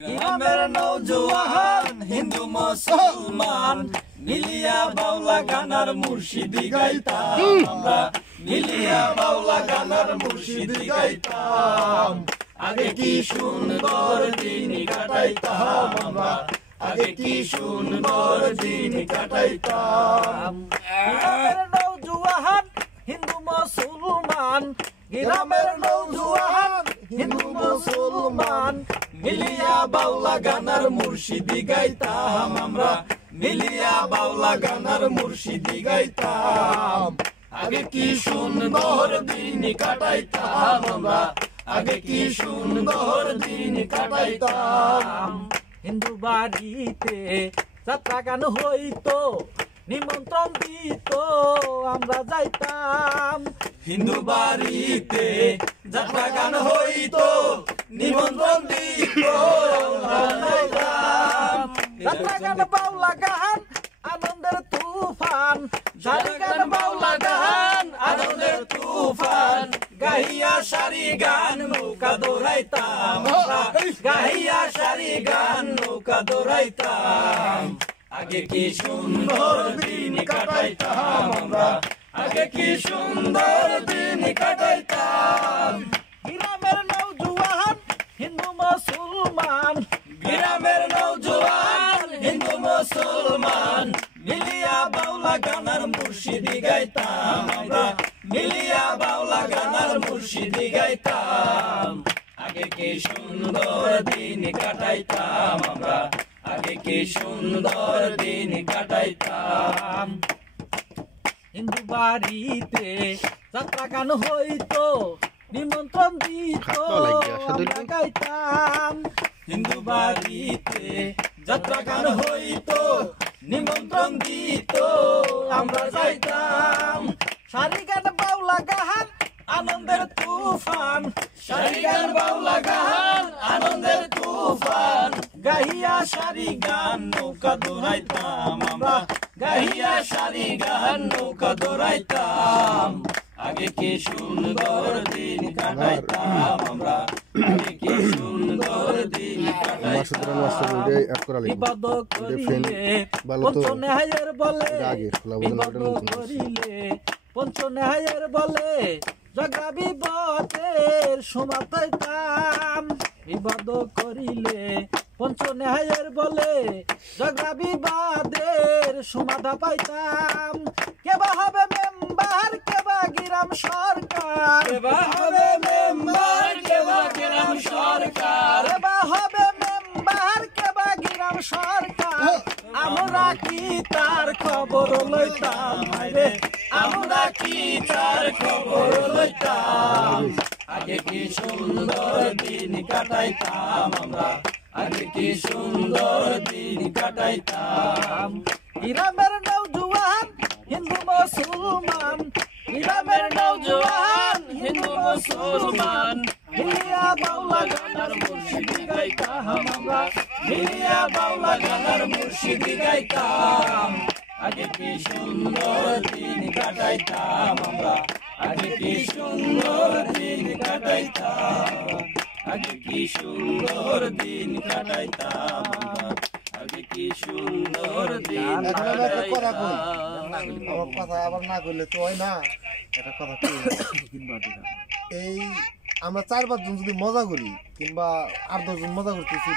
গ্রামের নওজোয়ান হিন্দু মুসলমান মিলিয়া বাউলা গানার মুর্শিদি গাইতাম আমরা মিলিয়া বাউলা গানার মুর্শিদি গাইতাম আগে কি সুন্দর দিন কাটাইতাম আমরা আগে কি সুন্দর দিন কাটাইতাম গ্রামের নওজোয়ান হিন্দু মুসলমান গ্রামের নওজোয়ান হিন্দু মুসলমান মিলিয়া বাউলা গানার মুর্শিদি গাইতাম আমরা মিলিয়া বাউলা গানার মুর্শিদি গাইতাম আগে কি সুন্দর দিন কাটাইতাম আমরা আগে কি সুন্দর দিন কাটাইতাম হিন্দু বাড়িতে যাত্রা গান হইতো নিমন্ত্রণ দিত আমরা যাইতাম হিন্দু বাড়িতে যাত্রা গান হইতো নিমন্ত্রণ দিত আমরা যাইতাম যাত্রা গান বাউলা গান আনন্দের তুফান সারি গান বাউলা গান আনন্দের তুফান গাহিয়া সারি গান নৌকা দৌড়াইতাম গাহিয়া সারি গান নৌকা দৌড়াইতাম আগে কি সুন্দর দিন কাটাইতাম আমরা আগে কি সুন্দর দিন কাটাইতাম গ্রামের নওজোয়ান হিন্দু মুসলমান গ্রামের নওজোয়ান হিন্দু মুসলমান মিলিয়া বাউলা গানার মুর্শিদি গাইতাম আমরা মিলিয়া বাউলা গানার মুর্শিদি গাইতাম আগে কি সুন্দর দিন কাটাইতাম আমরা আগে কি সুন্দর দিন কাটাইতাম হিন্দু বাড়িতে যাত্রা গান হইতো নিমন্ত্রণ দিত আমরা গাইতাম হিন্দু বাড়িতে যাত্রা গান হইতো নিমন্ত্রণ দিত আমরা যাইতাম সারি গান বাউলা গান আনন্দের তুফান সারি গান বাউলা গান আনন্দের তুফান গাহিয়া সারি গান নৌকা দৌড়াইতাম আমরা গাহিয়া সারি গান নৌকা দৌড়াইতাম আগে কি সুন্দর দিন কাটাইতাম আমরা আগে কি সুন্দর দিন কাটাইতাম ইবাদত করিলে পঞ্চন্যায়ের বলে ইবাদত করিলে পঞ্চন্যায়ের বলে জগা বিপদের সমাতাইতাম ইবাদত করিলে পঞ্চন্যায়ের বলে জগা বিবাদের সমাধা পাইতাম কেবা হবে মেম্বার কেবা গ্রাম সরকার কেবা হবে মেম্বার কেবা গ্রাম সরকার কেবা হবে মেম্বার কেবা গ্রাম সরকার আমরা কি তার খবর লইতাম রে আমরা কি তার খবর লইতাম আগে কি সুন্দর দিন কাটাইতাম আমরা আগে কি সুন্দর দিন কাটাইতাম গ্রামের নওজোয়ান হিন্দু মুসলমান গ্রামের নওজোয়ান হিন্দু মুসলমান মিলিয়া বাউলা গানার মুর্শিদি গাইতাম আমরা মিলিয়া বাউলা গানার মুর্শিদি গাইতাম আগে কি সুন্দর দিন কাটাইতাম আমরা আগে কি সুন্দর দিন কাটাইতাম আগে কি সুন্দর দিন কাটাইতাম আগে কি সুন্দর দিন কথা আবার না করলে তো হয় না এটা কথা এই আমরা 4-5 জন যদি মজা করি কিংবা 8-10 জন মজা করতেছি